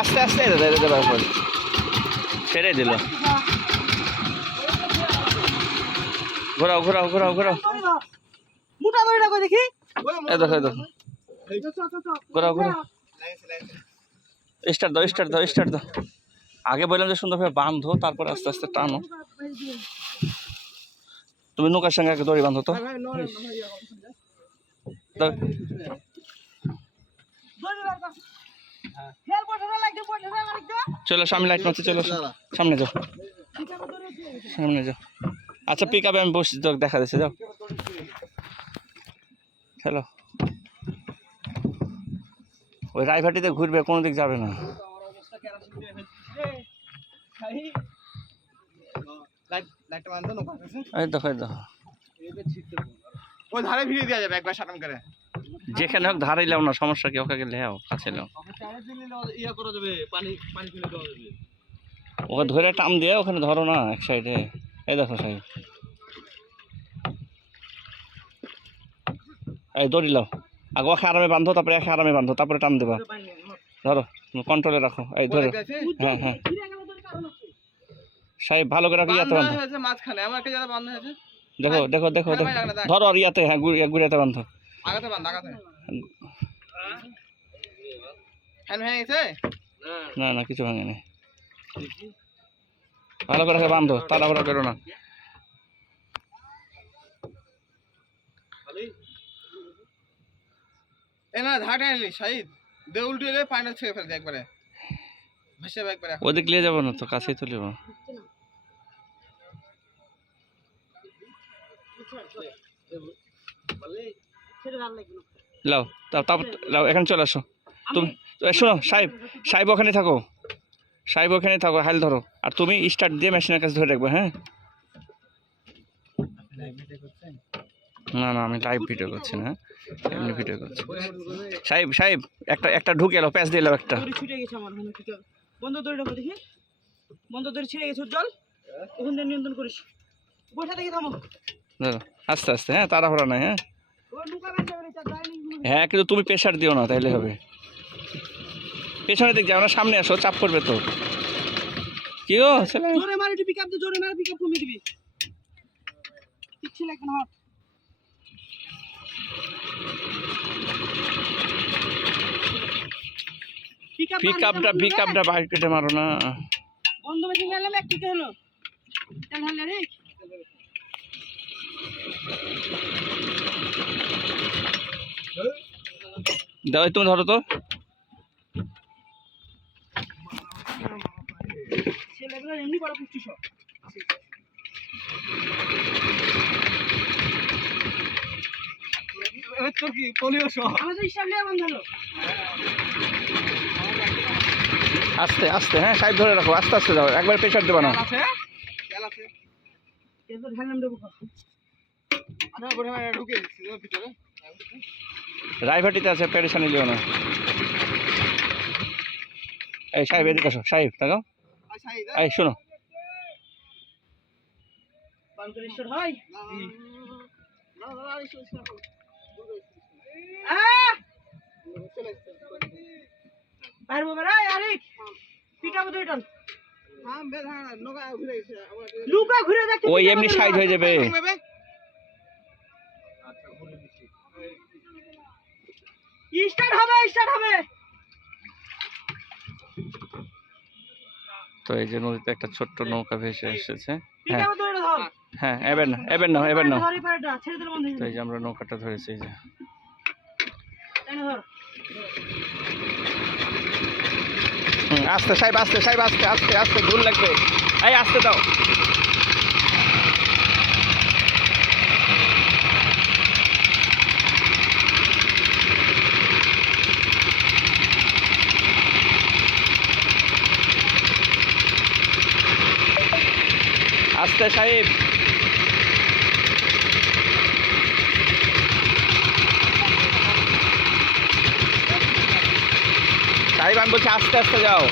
আস্তে আস্তে এটা এটা দেবার পর ছেড়ে দিল। ঘোরাও ঘোরাও ঘোরাও ঘোরাও। মোটা দড়িটা কই দেখি? এ দেখো এ দেখো। ঘোরাও ঘোরাও। স্টার্ট দাও স্টার্ট দাও স্টার্ট দাও। আগে বললাম যে সুন্দরভাবে বাঁধো তারপরে আস্তে আস্তে টানো। তুমি নৌকার সঙ্গে আগে দড়ি বাঁধো তো দাও। খেল বসে লাগবে বসে লাগবে চলো, সামনে লাইট মারছে, চলো, সামনে যাও। সামনে যাও। আচ্ছা পিক আপে আমি বসছি তো দেখা দিচ্ছে যাও। চলো ওই রায়ভাটিতে ঘুরবে, কোনো দিক যাবে না। দেখো দেখো। ওই ধারে ভিড়ে দেওয়া যাবে, একবার সাটান করে। যেখানে হোক ধারাইলাম না সমস্যা কি? ওকে লেও। কাছে লেও ইয়া ওকে ধরে টান দিয়ে ওখানে ধরো না এক সাইডে। এই দেখো সাইড এই দড়ি লাও। আগে ওকে আরামে বাঁধো তারপরে একে আরামে বাঁধো তারপরে টান দেবা। ধরো কন্ট্রোলে রাখো। এই ধরো। হ্যাঁ হ্যাঁ। সাহেব ভালো করে রাখো ইয়াতে বাঁধো বান্ধ হয়েছে দেখো দেখো দেখো দেখো। ধরো আর ইয়াতে হ্যাঁ গুড়ি গুড়িয়াতে বাঁধো। আগাতে বান্ধ আগাতে ফ্যান ভেঙে গেছে? না না কিছু ভাঙে না ভালো করে রাখে বাঁধো তাড়াহুড়া করো না। এ না ধারে আনলি শাহিদ। দে উল্টে এলে পানিটা ছেড়ে ফেলতে একবারে। ভেসে একবারে। ওদিক নিয়ে যাব না তো কাছেই তো নেব। লাও তারপর লাও এখানে চলে আসো। তুমি শোনো সাহেব সাহেব ওখানে থাকো। সাহেব ওখানে থাকো হাইল ধরো। আর তুমি স্টার্ট দিয়ে মেশিনের কাছে ধরে রাখবে হ্যাঁ? না না আমি লাইভ ভিডিও করছি না এমনি ভিডিও করছি। সাহেব সাহেব একটা একটা ঢুকে এলো প্যাচ দিয়ে এলো একটা। দড়ি বন্ধ দড়িটা কই দেখি। বন্ধ দড়ি ছিঁড়ে গেছে জল ওখান থেকে নিয়ন্ত্রণ করিস। বসে দেখি থামো। ধরো আস্তে আস্তে হ্যাঁ তাড়াহুড়া নাই হ্যাঁ? হ্যাঁ কিন্তু তুমি প্রেশার দিও না তাইলে হবে। পেছনের দিক যাও না সামনে আসো চাপ করবে তো। কি গো ছেলে? জোরে মারি একটু পিকআপ দে জোরে মারি পিকআপ কমিয়ে দিবি। কিচ্ছু লাগবে না হাত পিকআপ পিক আপটা পিক আপটা বাইক কেটে মারো না। বন্ধ মেশিন গেলাম এক হলো। ঢাললে রে। দাও তুমি ধরো তো। আস্তে আস্তে হ্যাঁ সাইড ধরে রাখো, আস্তে আস্তে যাও, একবার প্রেশার দেবা না ঢুকে ভিতরে। রায়ভাটিতে আছে পেরেশানি লিও না এই সাহেব এদিকে আসো। সাহেব দেখো এই শোনো। পঞ্চলিশ হয়? না না আর এসে এসে আহ চলে বাইরে বাবা রে আরিক পিকআপ দুই টন হ্যাঁ লুকা ঘুরে ওই এমনি সাইড হয়ে যাবে। স্টার্ট হবে স্টার্ট হবে। তো এই যে নদীতে একটা ছোট্ট নৌকা ভেসে এসেছে। হ্যাঁ। হ্যাঁ এবার না এবার না না। তো এই যে আমরা নৌকাটা ধরেছি এই যে। হুম, আস্তে সাহেব আস্তে সাহেব আস্তে আস্তে আস্তে ভুল লাগবে। এই আস্তে দাও। আস্তে সাহেব। সাহেব আমি বলছি আস্তে আস্তে যাও।